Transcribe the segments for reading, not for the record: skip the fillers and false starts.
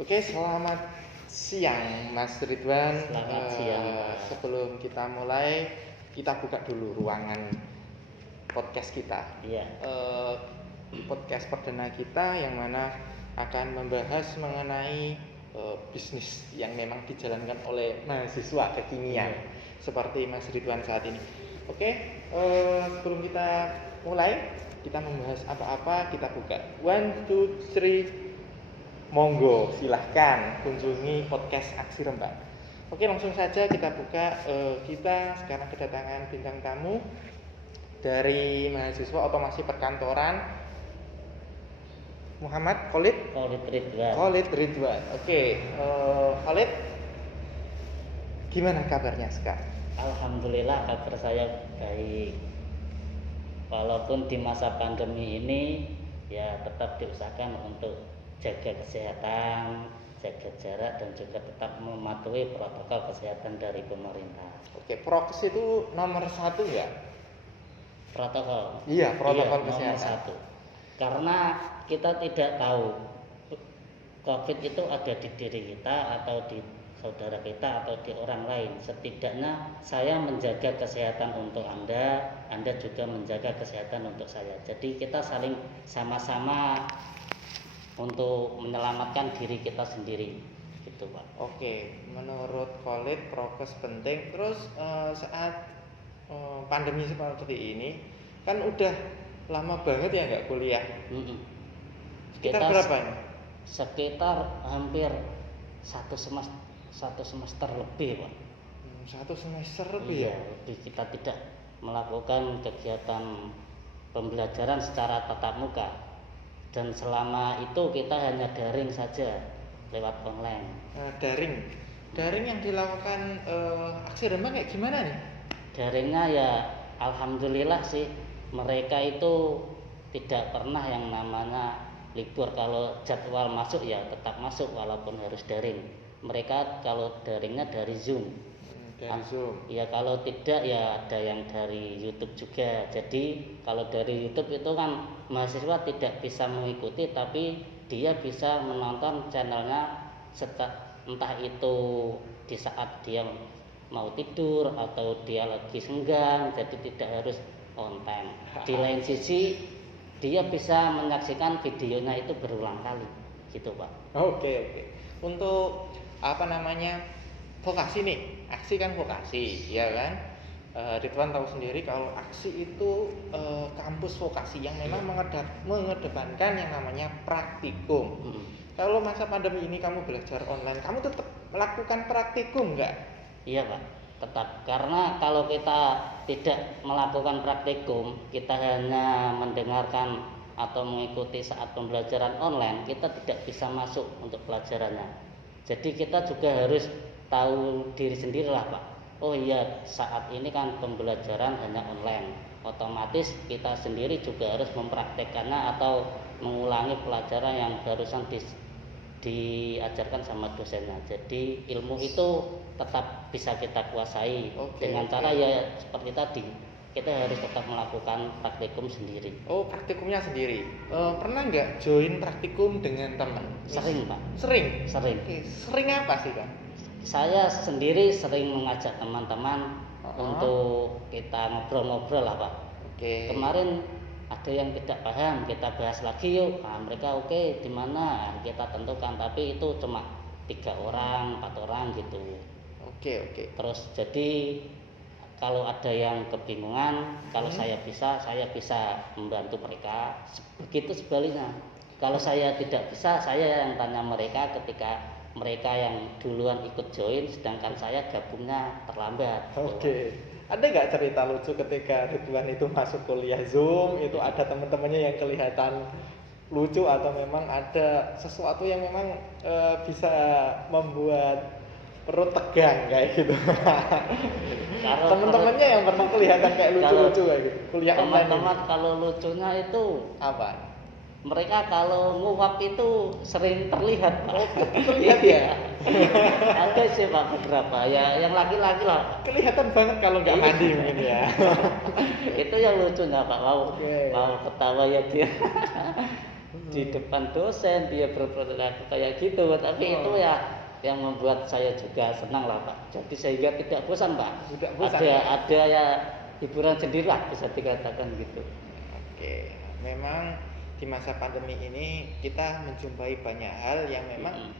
Oke, selamat siang Mas Ridwan. Selamat siang. Sebelum kita mulai, kita buka dulu ruangan podcast kita. Iya. Podcast perdana kita yang mana akan membahas mengenai bisnis yang memang dijalankan oleh mahasiswa kekinian seperti Mas Ridwan saat ini. Oke, sebelum kita mulai, kita membahas apa-apa, kita buka 1, 2, 3. Monggo, silahkan kunjungi podcast Aksi Rembang. Oke, langsung saja kita buka. Kita sekarang kedatangan bintang tamu dari mahasiswa otomasi perkantoran, Muhammad Khalid Ridwan. Oke, Khalid, gimana kabarnya sekarang? Alhamdulillah kabar saya baik. Walaupun di masa pandemi ini ya tetap diusahakan untuk jaga kesehatan, jaga jarak, dan juga tetap mematuhi protokol kesehatan dari pemerintah. Oke, prokes itu nomor 1 ya? Protokol. Iya, protokol nomor kesehatan. 1. Karena kita tidak tahu COVID itu ada di diri kita atau di saudara kita atau di orang lain. Setidaknya saya menjaga kesehatan untuk Anda juga menjaga kesehatan untuk saya. Jadi kita saling sama-sama untuk menyelamatkan diri kita sendiri, gitu Pak. Oke, menurut Khalid prokes penting. Terus saat pandemi seperti ini, kan udah lama banget ya nggak kuliah. Sekitar berapa ini? Sekitar hampir satu semester lebih Pak. 1 semester lebih ya? Lebih. Kita tidak melakukan kegiatan pembelajaran secara tatap muka. Dan selama itu kita hanya daring saja lewat online. Daring yang dilakukan Aksi Rembang kayak gimana nih? Daringnya ya alhamdulillah sih, mereka itu tidak pernah yang namanya libur. Kalau jadwal masuk ya tetap masuk walaupun harus daring. Mereka kalau daringnya dari Zoom. Ya kalau tidak ya ada yang dari YouTube juga. Jadi kalau dari YouTube itu kan mahasiswa tidak bisa mengikuti, tapi dia bisa menonton channelnya entah itu di saat dia mau tidur atau dia lagi senggang, jadi tidak harus on time. Di lain sisi dia bisa menyaksikan videonya itu berulang kali, gitu Pak. Oke. Untuk vokasi nih, Aksi kan vokasi, ya kan? Ridwan tahu sendiri kalau Aksi itu kampus vokasi yang memang mengedepankan yang namanya praktikum. Kalau masa pandemi ini kamu belajar online, kamu tetap melakukan praktikum nggak? Iya Pak, tetap. Karena kalau kita tidak melakukan praktikum, kita hanya mendengarkan atau mengikuti saat pembelajaran online, kita tidak bisa masuk untuk pelajarannya. Jadi kita juga harus tahu diri sendiri lah Pak. Oh iya, saat ini kan pembelajaran hanya online, otomatis kita sendiri juga harus mempraktekkannya atau mengulangi pelajaran yang barusan diajarkan sama dosennya. Jadi ilmu itu tetap bisa kita kuasai dengan cara ya seperti tadi, kita harus tetap melakukan praktikum sendiri. Oh, praktikumnya sendiri. Pernah nggak join praktikum dengan teman? Sering Pak. Sering. Oke. Sering apa sih Kak? Saya sendiri sering mengajak teman-teman untuk kita ngobrol-ngobrol lah Pak. Oke. Kemarin ada yang tidak paham, kita bahas lagi yuk. Nah, mereka oke, di mana kita tentukan, tapi itu cuma 3 orang, 4 orang gitu. Oke. Terus jadi kalau ada yang kebingungan, kalau saya bisa membantu mereka. Begitu sebaliknya. Kalau saya tidak bisa, saya yang tanya mereka ketika mereka yang duluan ikut join, sedangkan saya gabungnya terlambat. Oke. Ada nggak cerita lucu ketika Ridwan itu masuk kuliah Zoom, itu ada teman-temannya yang kelihatan lucu atau memang ada sesuatu yang memang bisa membuat perut tegang kayak gitu? Teman-temannya yang pernah kelihatan kayak lucu-lucu kayak gitu. Kuliah online. Teman-teman kalau lucunya itu apa? Mereka kalau nguap itu sering terlihat Pak. Terlihat ya? Ada sih Pak beberapa ya, yang laki-laki lah. Kelihatan banget kalau nggak mandi mungkin ya. Itu yang lucunya Pak, mau ketawa ya dia. di depan dosen dia berperilaku kayak gitu, tapi itu ya yang membuat saya juga senang lah Pak. Jadi sehingga tidak bosan Pak. Tidak bosan, ada ya? ada ya hiburan sendiri lah bisa dikatakan gitu. Oke, memang di masa pandemi ini kita menjumpai banyak hal yang memang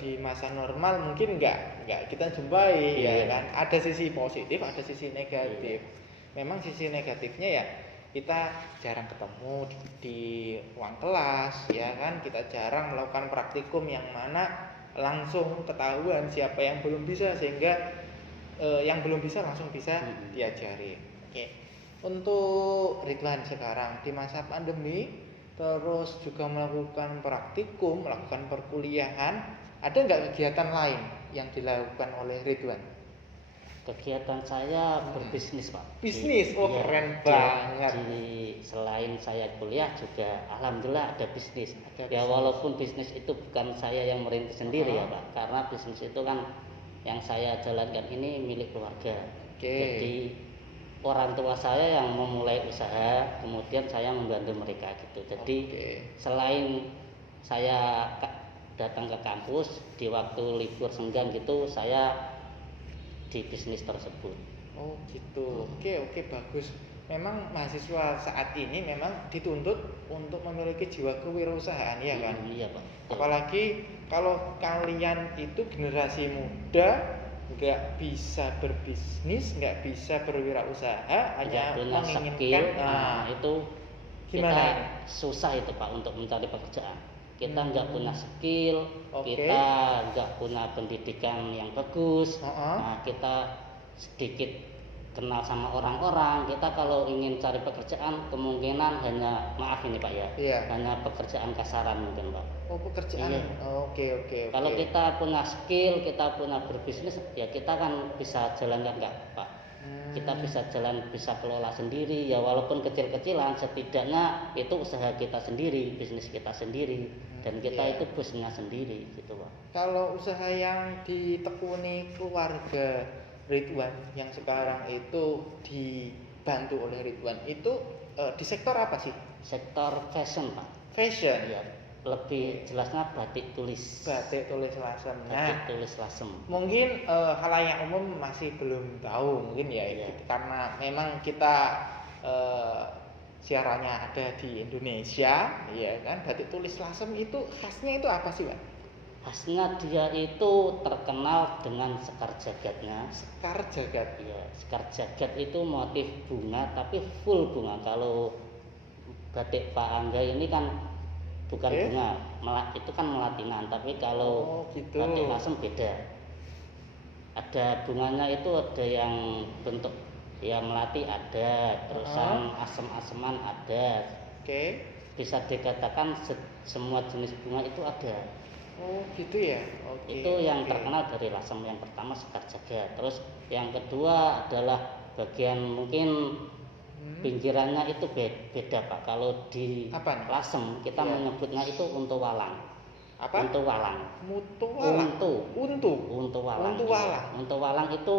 di masa normal mungkin nggak kita jumpai, ya kan. Ada sisi positif, ada sisi negatif. Memang sisi negatifnya ya kita jarang ketemu di ruang kelas, ya kan. Kita jarang melakukan praktikum yang mana langsung ketahuan siapa yang belum bisa, sehingga yang belum bisa langsung bisa diajari. Oke. Untuk Ridwan sekarang di masa pandemi terus juga melakukan praktikum, melakukan perkuliahan, ada nggak kegiatan lain yang dilakukan oleh Ridwan? Kegiatan saya berbisnis Pak. Bisnis, keren banget. Selain saya kuliah juga alhamdulillah ada bisnis. Ada Ya bisnis. walaupun bisnis itu bukan saya yang merintis sendiri ya Pak, karena bisnis itu kan yang saya jalankan ini milik keluarga. Jadi orang tua saya yang memulai usaha, kemudian saya membantu mereka gitu. Jadi selain saya datang ke kampus di waktu libur senggang gitu, saya di bisnis tersebut. Oh gitu. Oke, bagus. Memang mahasiswa saat ini memang dituntut untuk memiliki jiwa kewirausahaan, ya kan? Iya Pak. Apalagi kalau kalian itu generasi muda, nggak bisa berbisnis, nggak bisa berwirausaha, hanya punya menginginkan skill, itu gimana kita ini? susah itu Pak untuk mencari pekerjaan. Kita nggak punya skill, Oke. kita nggak punya pendidikan yang bagus. Uh-uh. Nah, kita sedikit kenal sama orang-orang. Kita kalau ingin cari pekerjaan kemungkinan hanya, maaf ini Pak ya, Iya. hanya pekerjaan kasaran mungkin Pak. Oh, pekerjaan. Iya. Oke. Kalau kita punya skill, kita punya berbisnis, ya kita kan bisa jalankan nggak Pak? Kita bisa bisa kelola sendiri, ya walaupun kecil-kecilan, setidaknya itu usaha kita sendiri, bisnis kita sendiri, dan kita itu bosnya sendiri gitu Pak. Kalau usaha yang ditekuni keluarga Ridwan yang sekarang itu dibantu oleh Ridwan itu di sektor apa sih? Sektor fashion Pak. Fashion. Ya, lebih jelasnya batik tulis. Batik tulis lasem. Batik tulis lasem. Mungkin halayak umum masih belum tahu mungkin ya, karena memang kita siarannya ada di Indonesia, ya kan. Batik tulis lasem itu khasnya itu apa sih, Pak? Khasnya dia itu terkenal dengan sekar jagatnya. Sekar jagat. Iya, sekar jagat itu motif bunga tapi full bunga. Kalau batik Pak Angga ini kan bukan bunga, itu kan melatinan. Tapi kalau batik lasem beda. Ada bunganya itu ada yang bentuk ya melati ada, terusan asem-aseman ada. Bisa dikatakan semua jenis bunga itu ada. Oh gitu ya. Itu yang terkenal dari lasem. Yang pertama sekar jagat. Terus yang kedua adalah bagian mungkin pinggirannya itu beda Pak. Kalau di lasem kita menyebutnya itu untu walang. Apa? Untu walang. Untu walang. Untu walang itu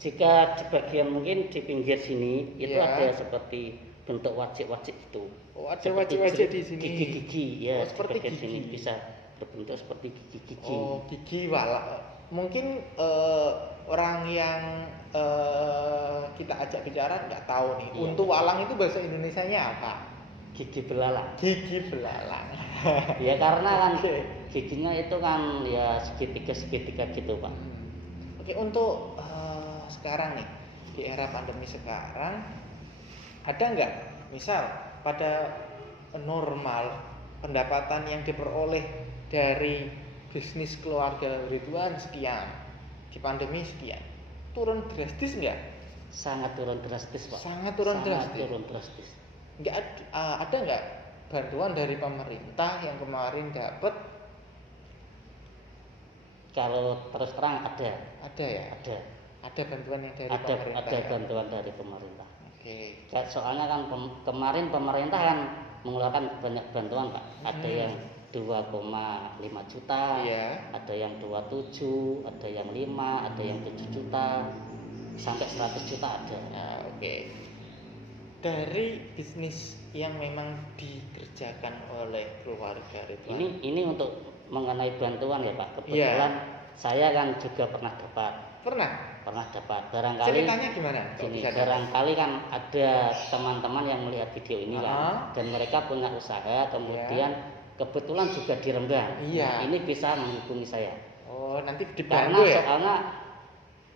jika di bagian mungkin di pinggir sini itu ada seperti bentuk wajik-wajik itu. Oh, ada wajik-wajik di sini. Gigi-gigi ya. Seperti di gigi. sini bisa berbentuk seperti gigi-gigi. Oh, gigi walang. Mungkin orang yang kita ajak bicara nggak tahu nih. Untu walang itu bahasa Indonesianya apa? Gigi belalang. Gigi belalang. Ya karena kan giginya itu kan ya segitiga gitu Pak. Oke, untuk sekarang nih di era pandemi sekarang ada nggak misal pada normal pendapatan yang diperoleh dari bisnis keluarga Ridwan sekian, di pandemi sekian, turun drastis nggak? Sangat turun drastis Pak. Sangat turun drastis. Nggak ada nggak bantuan dari pemerintah yang kemarin dapat? Kalau terus terang ada. Ada ya? Ada bantuan yang dari pemerintah. Ada bantuan dari pemerintah. Oke. Soalnya kan kemarin pemerintah kan mengeluarkan banyak bantuan Pak. Ada yang 2,5 juta, ada yang 27, ada yang 5, ada yang 7 juta, sampai 100 juta ada. Oke. dari bisnis yang memang dikerjakan oleh keluarga Ridwan. Ini untuk mengenai bantuan ya Pak. Iya. Kebetulan saya kan juga pernah dapat barangkali Ceritanya gimana? Kok gini, bisa dapat? barangkali kan ada teman-teman yang melihat video ini kan dan mereka punya usaha kemudian kebetulan juga di Rembang. Iya. Nah, ini bisa menghubungi saya. Oh, nanti Karena dibantu ya? soalnya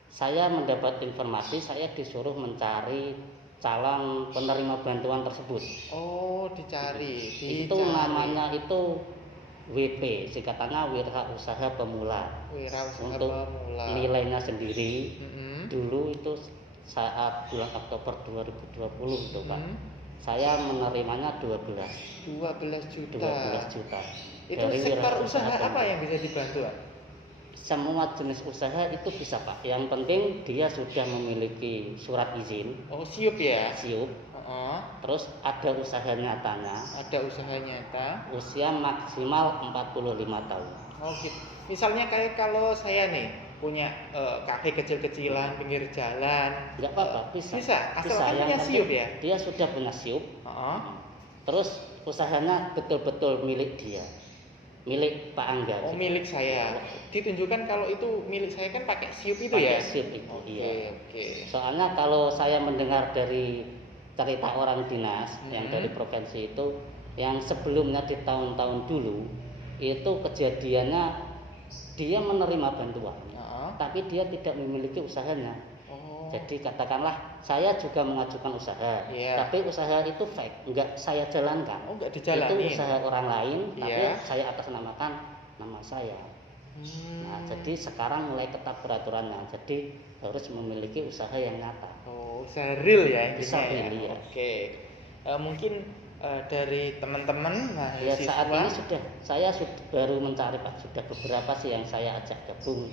saya mendapat informasi saya disuruh mencari calon penerima bantuan tersebut. Oh, dicari. Itu namanya itu WP, singkatannya Wirausaha Pemula. Wirausaha Untuk Pemula. nilainya sendiri Mm-mm. dulu itu saat bulan Oktober 2020 itu Pak. Mm. Saya menerimanya 12 12 juta. Itu dari sektor Wirausaha usaha apa Pemula. yang bisa dibantu, Pak? Semua jenis usaha itu bisa Pak. Yang penting dia sudah memiliki surat izin, Oh, siup ya? SIUP, Heeh. terus ada usaha nyatanya, Ada usaha nyata. usia maksimal 45 tahun. Oh, gitu. Misalnya kayak kalau saya nih punya kafe kecil-kecilan pinggir jalan. Enggak apa-apa, bisa. Asalkan punya Yang siup penting ya? Dia sudah punya SIUP. Heeh. Terus usahanya betul-betul milik dia. Milik Pak Angga. Oh, milik saya. Ditunjukkan kalau itu milik saya kan pakai siup itu Pakai ya? SIUP itu, Oke, iya. oke. Soalnya kalau saya mendengar dari cerita orang dinas yang dari provinsi itu, yang sebelumnya di tahun-tahun dulu itu kejadiannya dia menerima bantuan, Heeh. tapi dia tidak memiliki usahanya. Oh. Jadi katakanlah saya juga mengajukan usaha, Iya. tapi usaha itu fake, enggak saya jalankan. Oh, enggak Itu dijalanin. usaha orang lain, tapi Iya. saya atasnamakan nama saya. Nah, jadi sekarang mulai ketat peraturannya. Jadi harus memiliki usaha yang nyata. Oh, usaha real ya intinya Usaha ya. real, iya. Oke. Mungkin dari teman-teman Ya mahasiswa. saat ini saya baru mencari Pak, sudah beberapa sih yang saya ajak gabung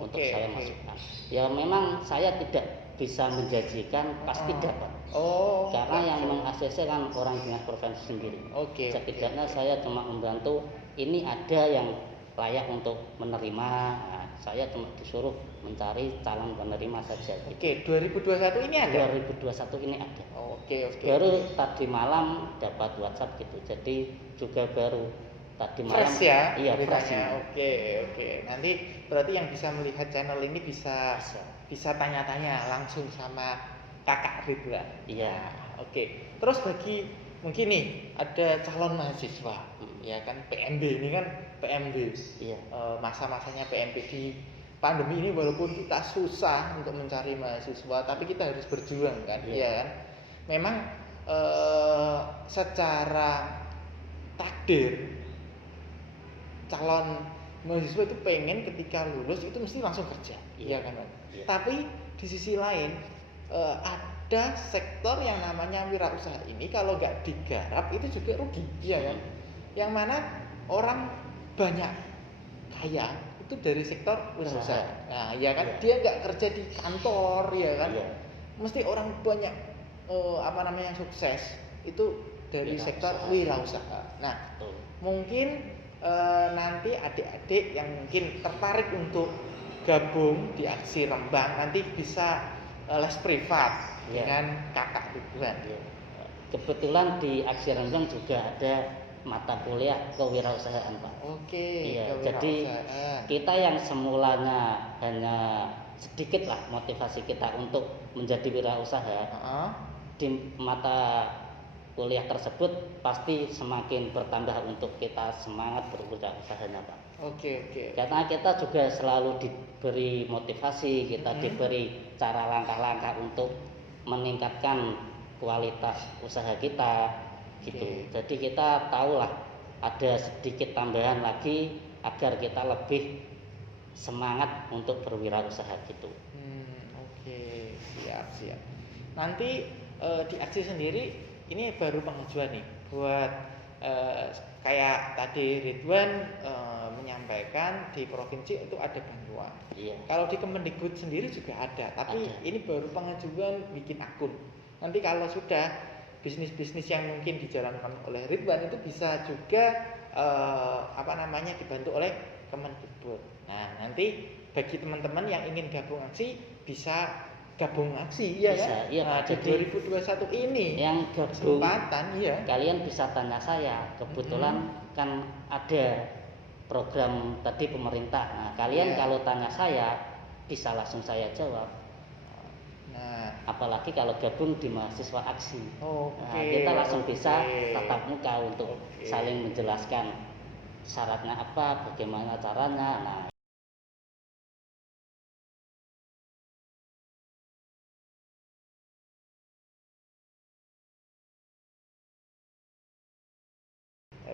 untuk Oke, saya oke. masukkan. Ya memang saya tidak bisa menjanjikan pasti dapat. Oh. Karena yang meng-ACC kan orang dinas provinsi sendiri. Oke. Setidaknya saya cuma membantu ini ada yang layak untuk menerima. Nah, saya cuma disuruh mencari calon penerima saja. Oke, 2021 ini ada. 2021 ini ada. Oke. Baru tadi malam dapat WhatsApp gitu. Jadi juga baru tadi malam. Fresh ya Iya, fresh. beritanya. Oke. Nanti berarti yang bisa melihat channel ini bisa tanya-tanya langsung sama Kakak Ridwan. Iya. Nah, oke. Terus bagi mungkin nih ada calon mahasiswa, ya kan PMB ini kan PMB. Iya. Masa-masanya PMB di pandemi ini walaupun kita susah untuk mencari mahasiswa, tapi kita harus berjuang kan, Iya. ya kan. Memang secara takdir calon mahasiswa itu pengen ketika lulus itu mesti langsung kerja, Iya. ya kan, Pak? Iya. Tapi di sisi lain ada sektor yang namanya wirausaha ini kalau nggak digarap itu juga rugi, ya kan? Yang mana orang banyak kaya itu dari sektor wirausaha. Nah, ya kan, Iya. dia nggak kerja di kantor, ya kan? Iya. Mesti orang banyak yang sukses itu dari Wirausaha. sektor wirausaha. Nah, Betul. mungkin nanti adik-adik yang mungkin tertarik untuk gabung di Aksi Rembang nanti bisa les privat Iya. dengan Kakak Ridwan. Kebetulan di Aksi Rembang juga ada mata kuliah kewirausahaan Pak. Oke, Iya, jadi kewirausahaan. kita yang semulanya hanya sedikit lah motivasi kita untuk menjadi wirausaha, Heeh. di mata kuliah tersebut pasti semakin bertambah untuk kita semangat berwirausahanya Pak. Oke. Karena kita juga selalu diberi motivasi, kita diberi cara langkah-langkah untuk meningkatkan kualitas usaha kita gitu. Oke. Jadi kita tahulah ada sedikit tambahan lagi agar kita lebih semangat untuk berwirausaha gitu. Oke, siap. Nanti di Aksi sendiri ini baru pengajuan nih buat kayak tadi Ridwan menyampaikan di provinsi itu ada bantuan. Iya. Kalau di Kemendikbud sendiri juga ada, tapi Ada. ini baru pengajuan bikin akun. Nanti kalau sudah bisnis-bisnis yang mungkin dijalankan oleh Ridwan itu bisa juga dibantu oleh Kemendikbud. Nah, nanti bagi teman-teman yang ingin gabung aksi bisa gabung aksi, iya Bisa, kan? iya, Nah, Pak. di Jadi 2021 ini yang gabung kesempatan, iya. kalian bisa tanya saya, kebetulan kan ada program tadi pemerintah. Nah, kalian Iya. kalau tanya saya bisa langsung saya jawab. Nah, Apalagi kalau gabung di mahasiswa aksi. oke. Nah, kita langsung bisa oke. tatap muka untuk Oke. saling menjelaskan syaratnya apa, bagaimana caranya. Nah,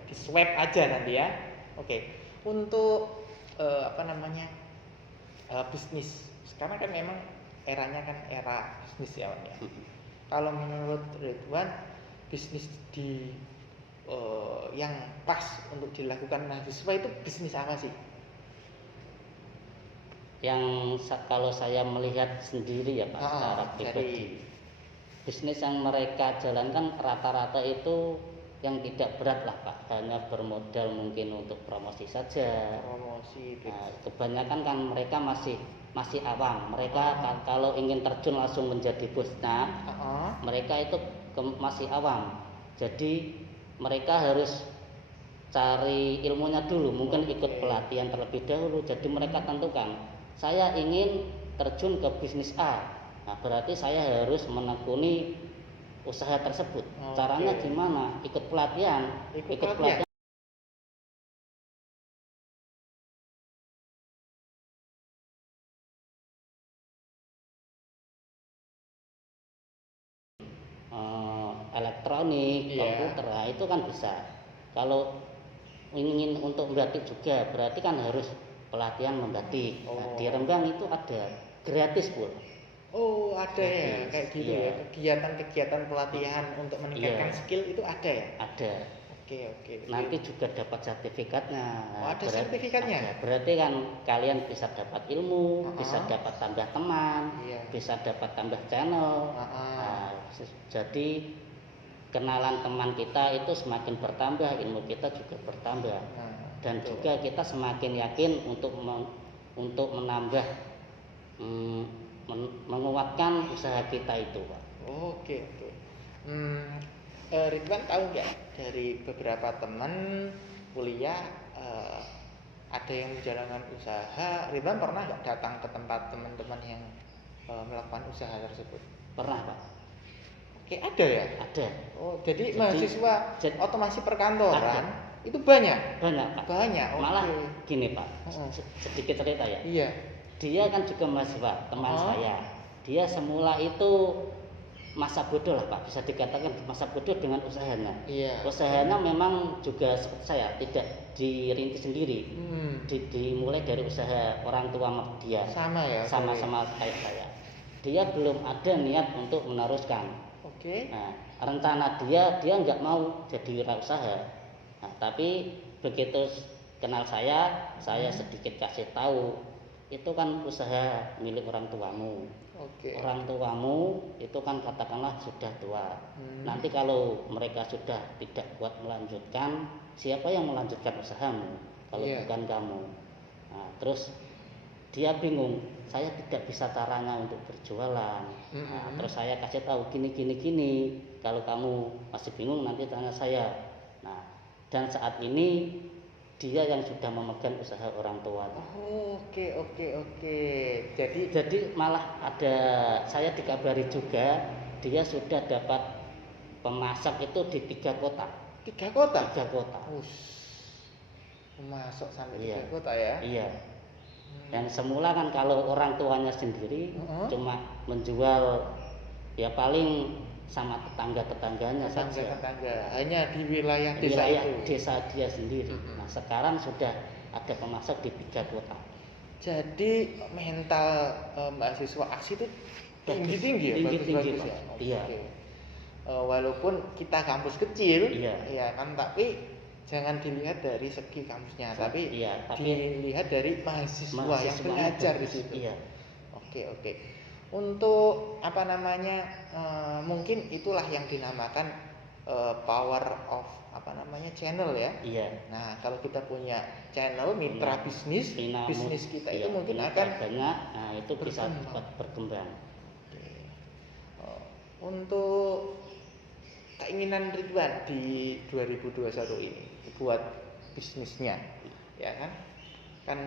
Di swab aja nanti ya. Oke. Untuk apa namanya? Bisnis. Sekarang kan memang eranya kan era bisnis ya, Wan, ya. Kalau menurut Ridwan, bisnis di yang pas untuk dilakukan mahasiswa itu bisnis apa sih? kalau saya melihat sendiri ya Pak, secara pribadi, bisnis yang mereka jalankan rata-rata itu yang tidak berat lah Pak, hanya bermodal mungkin untuk promosi saja. Promosi. Nah, kebanyakan kan mereka masih awam. Mereka kalau ingin terjun langsung menjadi bosnya, mereka itu masih awam. Jadi mereka harus cari ilmunya dulu, mungkin ikut pelatihan terlebih dahulu. Jadi mereka tentukan, saya ingin terjun ke bisnis A. Nah, berarti saya harus menekuni usaha tersebut. Caranya gimana? Ikut pelatihan. Ikut pelatihan. Elektronik, komputer, nah, itu kan bisa. Kalau ingin untuk membatik juga, berarti kan harus pelatihan membatik. Nah, di Rembang itu ada gratis pun. Oh, ada ya, kayak gitu ya. Kegiatan-kegiatan pelatihan untuk meningkatkan skill itu ada ya? Ada. Oke. Nanti juga dapat sertifikatnya. Ada sertifikatnya? Ada. Berarti kan kalian bisa dapat ilmu, bisa dapat tambah teman, bisa dapat tambah channel. Nah, jadi kenalan teman kita itu semakin bertambah, ilmu kita juga bertambah. Dan juga kita semakin yakin untuk menambah menguatkan usaha kita itu, Pak. Oke. Ridwan tahu nggak dari beberapa teman kuliah ada yang menjalankan usaha. Ridwan pernah nggak datang ke tempat teman-teman yang melakukan usaha tersebut? Pernah, Pak. Oke, ada ya? Ada. Oh, jadi mahasiswa otomasi perkantoran itu banyak? Banyak, Pak. Banyak, Malah gini, Pak. Sedikit cerita ya. Iya. Dia kan juga mahasiswa, teman saya. Dia semula itu masa bodoh lah Pak, bisa dikatakan masa bodoh dengan usahanya. Iya. Usahanya memang juga seperti saya, tidak dirintis sendiri. Dimulai dari usaha orang tua dia. Sama ya? Sama-sama kayak saya. Dia belum ada niat untuk meneruskan. Oke. Nah, rencana dia nggak mau jadi wirausaha. Nah, tapi begitu kenal saya sedikit kasih tahu, itu kan usaha milik orang tuamu. Orang tuamu itu kan katakanlah sudah tua. Nanti kalau mereka sudah tidak kuat melanjutkan, siapa yang melanjutkan usahamu kalau bukan kamu? Nah, terus dia bingung, saya tidak bisa caranya untuk berjualan. Nah, terus saya kasih tahu gini. Kalau kamu masih bingung nanti tanya saya. Nah, dan saat ini dia yang sudah memegang usaha orang tua. Oke. Jadi malah ada, saya dikabari juga dia sudah dapat pemasok itu di 3 kota. 3 kota? 3 kota. Pemasok sampai 3 kota ya? Iya. Dan semula kan kalau orang tuanya sendiri cuma menjual ya paling sama tetangganya saja. Hanya di wilayah desa dia sendiri. Nah, sekarang sudah ada pemasok di 3 kota. Jadi mental mahasiswa aksi itu tinggi ya? Tinggi ya? Iya. Walaupun kita kampus kecil, iya kan, tapi jangan dilihat dari segi kampusnya, tapi dilihat dari mahasiswa yang belajar di situ. Iya. Oke. Untuk apa namanya? Mungkin itulah yang dinamakan power of channel ya. Iya. Nah, kalau kita punya channel mitra bisnis kita itu mungkin akan banyak. Nah, itu bisa berkembang. Untuk keinginan Ridwan di 2021 ini buat bisnisnya, ya kan? Kan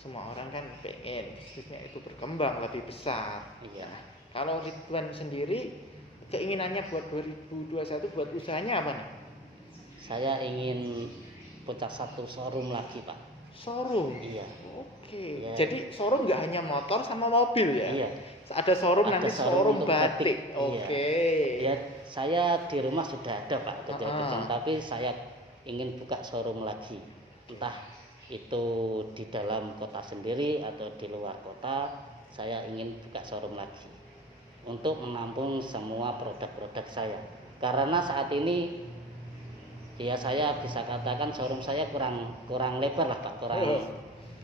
semua orang kan pengen bisnisnya itu berkembang lebih besar. Iya. Kalau Ridwan sendiri keinginannya buat 2021 buat usahanya apa nih? Saya ingin punya satu showroom lagi, Pak. Showroom. Iya. Oke. Iya. Jadi showroom nggak hanya motor sama mobil ya? Iya. Ada showroom Ada nanti showroom showroom untuk batik. batik. Oke. Ya, saya di rumah sudah ada, Pak, kejadian, Ah. tapi saya ingin buka showroom lagi. Entah itu di dalam kota sendiri atau di luar kota, saya ingin buka showroom lagi untuk menampung semua produk-produk saya. Karena saat ini ya saya bisa katakan showroom saya kurang lebar lah, Pak,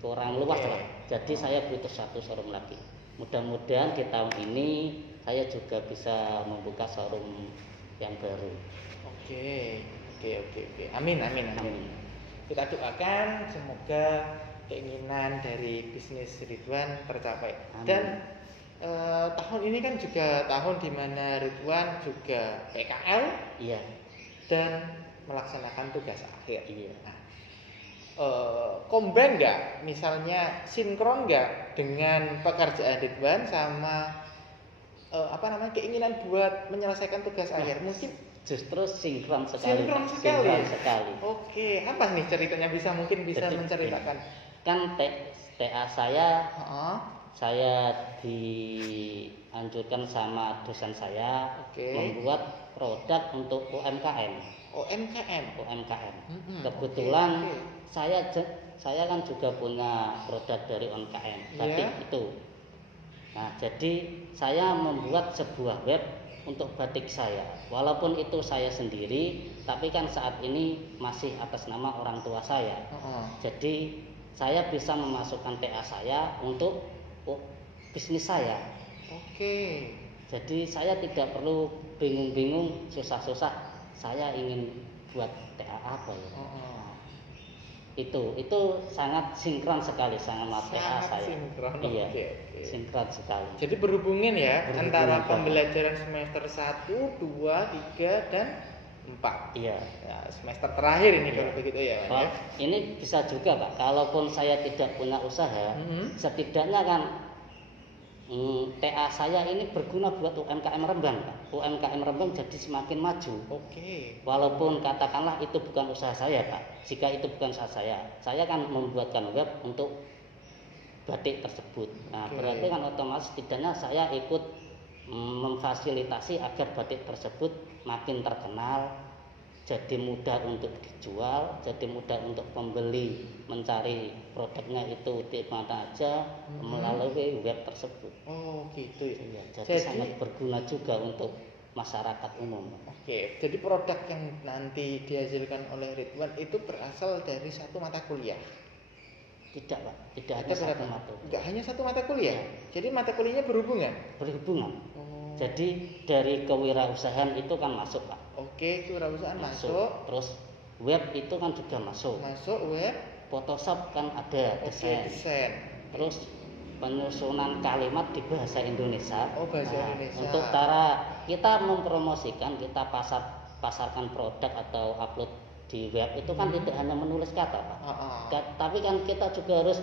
kurang luas Oke. lah. Jadi saya butuh satu showroom lagi. Mudah-mudahan di tahun ini saya juga bisa membuka showroom yang baru. Oke. Amin. Amin. Kita doakan semoga keinginan dari bisnis Ridwan tercapai. Amin. Dan tahun ini kan juga tahun di mana Ridwan juga PKL Iya. dan melaksanakan tugas akhir. Iya. Nah, combine nggak, misalnya sinkron nggak dengan pekerjaan Ridwan sama keinginan buat menyelesaikan tugas akhir? Mungkin Justru sinkron sekali. sinkron sekali. Sinkron sekali. Oke, apa nih ceritanya? Mungkin bisa Jadi, menceritakan. Kan TA saya Heeh. saya dianjurkan sama dosen saya Oke. membuat produk untuk UMKM. UMKM. Mm-mm. Kebetulan Oke. saya kan juga punya produk dari UMKM, batik Iya. itu. Nah, jadi saya membuat sebuah web untuk batik saya. Walaupun itu saya sendiri, tapi kan saat ini masih atas nama orang tua saya. Heeh. Jadi saya bisa memasukkan TA saya untuk bisnis saya. Oke. Jadi saya tidak perlu bingung-bingung, susah-susah. Saya ingin buat TA apa ya? Heeh. Itu sangat sinkron sekali sama TA Sangat saya. sinkron. Iya. Oke. Sinkron sekali. Jadi berhubungan ya Berhubungan antara banget. pembelajaran semester 1, 2, 3 dan 4. Iya. Ya, semester terakhir ini Iya. kalau begitu ya, Pak. Pak, ini bisa juga, Pak. Kalaupun saya tidak punya usaha, Mhm. setidaknya kan TA saya ini berguna buat UMKM Rembang, Pak. UMKM Rembang jadi semakin maju. Oke. Walaupun katakanlah itu bukan usaha saya, Pak. Jika itu bukan usaha saya kan membuatkan web untuk batik tersebut. Nah, Oke. berarti kan otomatis setidaknya saya ikut memfasilitasi agar batik tersebut makin terkenal, jadi mudah untuk dijual, jadi mudah untuk pembeli mencari produknya itu di mana aja melalui web tersebut. Oh, gitu ya. Iya, jadi sangat berguna juga untuk masyarakat umum. Oke, jadi produk yang nanti dihasilkan oleh Ridwan itu berasal dari satu mata kuliah. Tidak, Pak, tidak hanya Ada satu berapa? mata. Enggak hanya satu mata kuliah. Iya. Jadi mata kuliahnya berhubungan. Berhubungan. Oh. Jadi dari kewirausahaan itu kan masuk, Pak. Oke, kewirausahaan masuk. Terus web itu kan juga masuk. Masuk web. Photoshop kan ada Oke, desain. desain. Terus penyusunan kalimat di bahasa Indonesia. Oh, bahasa Indonesia. Untuk cara kita mempromosikan, kita pasarkan produk atau upload di web itu kan tidak hanya menulis kata, Pak. Tapi kan kita juga harus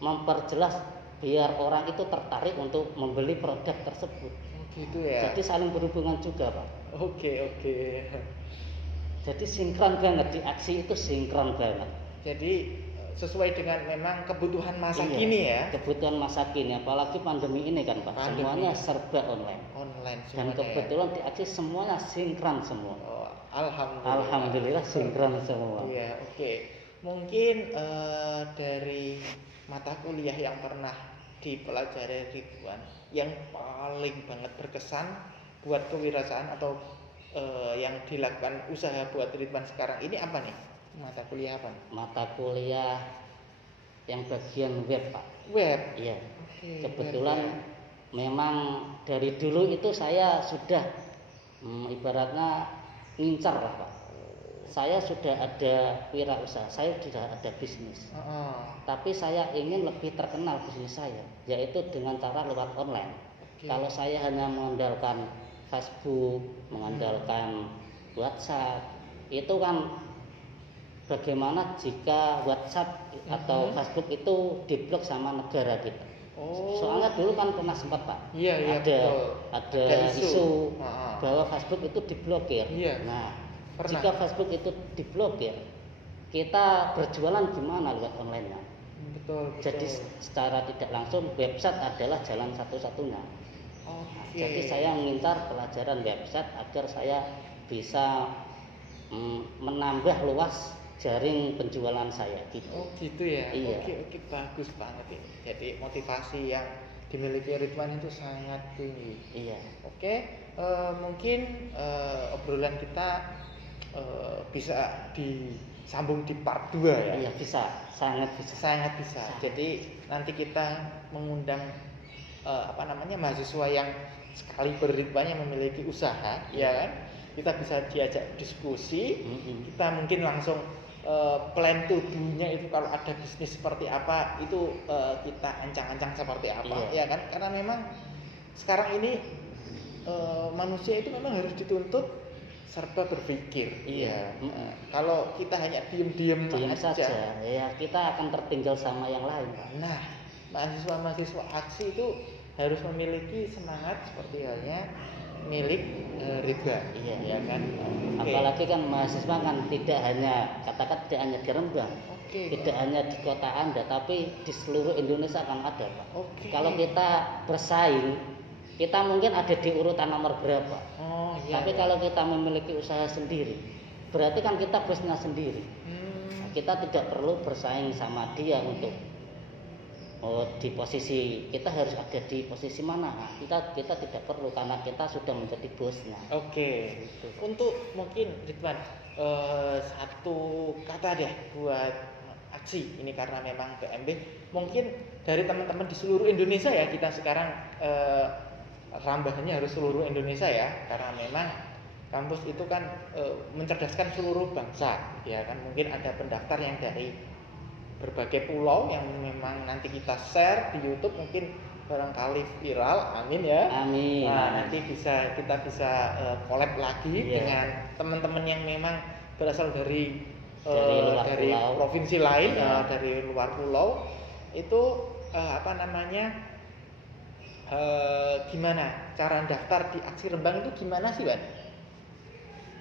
memperjelas biar orang itu tertarik untuk membeli produk tersebut. Oh, gitu ya. Jadi saling berhubungan juga, Pak. Oke. Jadi sinkron banget, di aksi itu sinkron banget. Jadi sesuai dengan memang kebutuhan masa Iya, kini ya. Kebutuhan masa kini, apalagi pandemi ini kan, Pak. Pandemi. Semuanya serba online. Online Dan semuanya. kebetulan di aksi semuanya sinkron semua. Oh, alhamdulillah. Alhamdulillah sinkron semua. Iya, oke. Mungkin dari mata kuliah yang pernah dipelajari Ridwan yang paling banget berkesan buat kewirausahaan atau yang dilakukan usaha buat Ridwan sekarang ini apa nih? Mata kuliah apa nih? Mata kuliah yang bagian web, Pak. Web. Iya. Oke, Kebetulan web. memang dari dulu itu saya sudah ibaratnya ngincar lah, Pak. Saya sudah ada wirausaha, saya sudah ada bisnis. Tapi saya ingin lebih terkenal bisnis saya, yaitu dengan cara lewat online. Oke. Kalau saya hanya mengandalkan Facebook, mengandalkan WhatsApp. Itu kan bagaimana jika WhatsApp atau Facebook itu diblok sama negara kita. Soalnya dulu kan pernah sempat Pak, Iya, betul. ada Ada isu isu. bahwa Facebook itu diblokir. Iya, Nah, pernah. jika Facebook itu diblokir, kita berjualan gimana lewat online? Betul. Jadi secara tidak langsung website adalah jalan satu-satunya. Oke. Jadi saya mengincar pelajaran website agar saya bisa menambah luas jaring penjualan saya gitu. Oh gitu ya. Iya. Oke, bagus banget ini. Jadi motivasi yang dimiliki Ridwan itu sangat tinggi. Iya. Oke, mungkin obrolan kita bisa disambung di part 2 ya. Iya bisa, sangat bisa. Sangat bisa. Jadi nanti kita mengundang mahasiswa yang sekali Ridwan yang memiliki usaha, ya kan? Kita bisa diajak diskusi. Kita mungkin langsung plan to do-nya itu kalau ada bisnis seperti apa itu kita ancang-ancang seperti apa, ya kan? Karena memang sekarang ini manusia itu memang harus dituntut serba berpikir. Iya. Kalau kita hanya diam saja, ya kita akan tertinggal sama yang lain. Nah, mahasiswa aksi itu harus memiliki semangat seperti halnya milik Ridwan, ya kan? Apalagi kan mahasiswa kan tidak hanya tidak hanya di Rembang, tidak hanya di kota Anda, tapi di seluruh Indonesia akan ada, Pak. Kalau kita bersaing, kita mungkin ada di urutan nomor berapa. Tapi kalau kita memiliki usaha sendiri, berarti kan kita bosnya sendiri. Kita tidak perlu bersaing sama dia untuk di posisi kita harus ada di posisi mana. Kita tidak perlu karena kita sudah menjadi bosnya. Gitu. Untuk mungkin Ridwan satu kata deh buat aksi ini karena memang PMB mungkin dari teman-teman di seluruh Indonesia ya, kita sekarang rambahannya harus seluruh Indonesia ya, karena memang kampus itu kan mencerdaskan seluruh bangsa ya kan. Mungkin ada pendaftar yang dari berbagai pulau yang memang nanti kita share di YouTube, mungkin barangkali viral, amin ya. Amin. Nah, nanti kita bisa collab lagi dengan teman-teman yang memang berasal dari provinsi lain, dari luar pulau. Itu gimana cara daftar di Aksi Rembang itu gimana sih, Wan?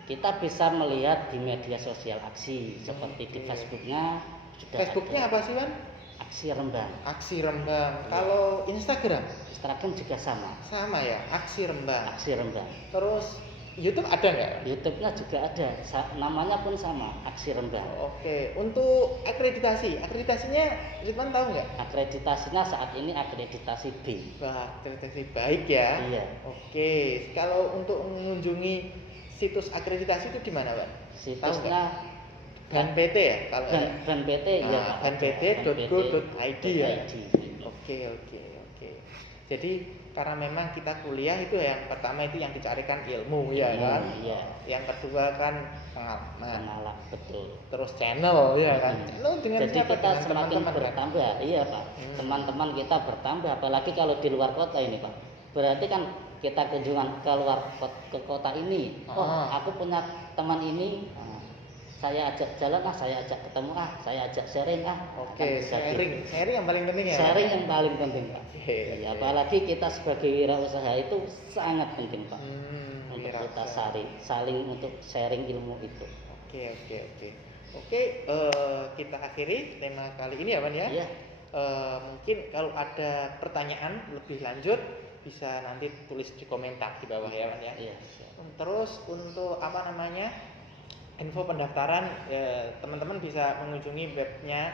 Kita bisa melihat di media sosial aksi seperti di Facebooknya. Facebooknya apa sih, Wan? Aksi Rembang. Aksi Rembang. Kalau Instagram juga sama. Sama ya, Aksi Rembang. Aksi Rembang. Terus YouTube ada nggak? YouTube-nya juga ada. Namanya pun sama, Aksi Rembang. Oke. Untuk akreditasinya Ridwan tahu nggak? Akreditasinya saat ini akreditasi B. Wah, akreditasi baik ya. Iya. Oke. Kalau untuk mengunjungi situs akreditasi itu di mana, Pak? Situsnya BANPT ya, kalau BANPT ya, banpt.go.id ya. Oke. Jadi karena memang kita kuliah itu yang pertama itu yang dicarikan ilmu ya kan. Yang kedua kan pengalaman. Betul. Terus channel ya kan. Channel dengan jadi siapa? Kita dengan semakin teman-teman bertambah, kan? Iya Pak. Teman-teman kita bertambah, apalagi kalau di luar kota ini Pak. Berarti kan kita kunjungan ke kota ini. Aku punya teman ini. Saya ajak jalan saya ajak ketemu saya ajak sharing Oke, sharing yang paling penting ya. Sharing yang paling penting Pak. Apalagi kita sebagai wirausaha itu sangat penting Pak. Untuk kita saling untuk sharing ilmu itu. Oke, kita akhiri tema kali ini ya, Wan ya. Iya. Mungkin kalau ada pertanyaan lebih lanjut bisa nanti tulis di komentar di bawah ya, Wan ya. Iya. Terus untuk info pendaftaran, teman-teman bisa mengunjungi webnya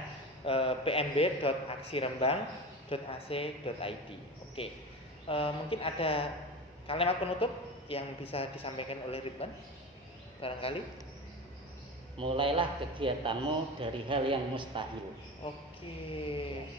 pmb.aksirembang.ac.id. Oke. Mungkin ada kalimat penutup yang bisa disampaikan oleh Ridwan barangkali. Mulailah kegiatanmu dari hal yang mustahil. Oke.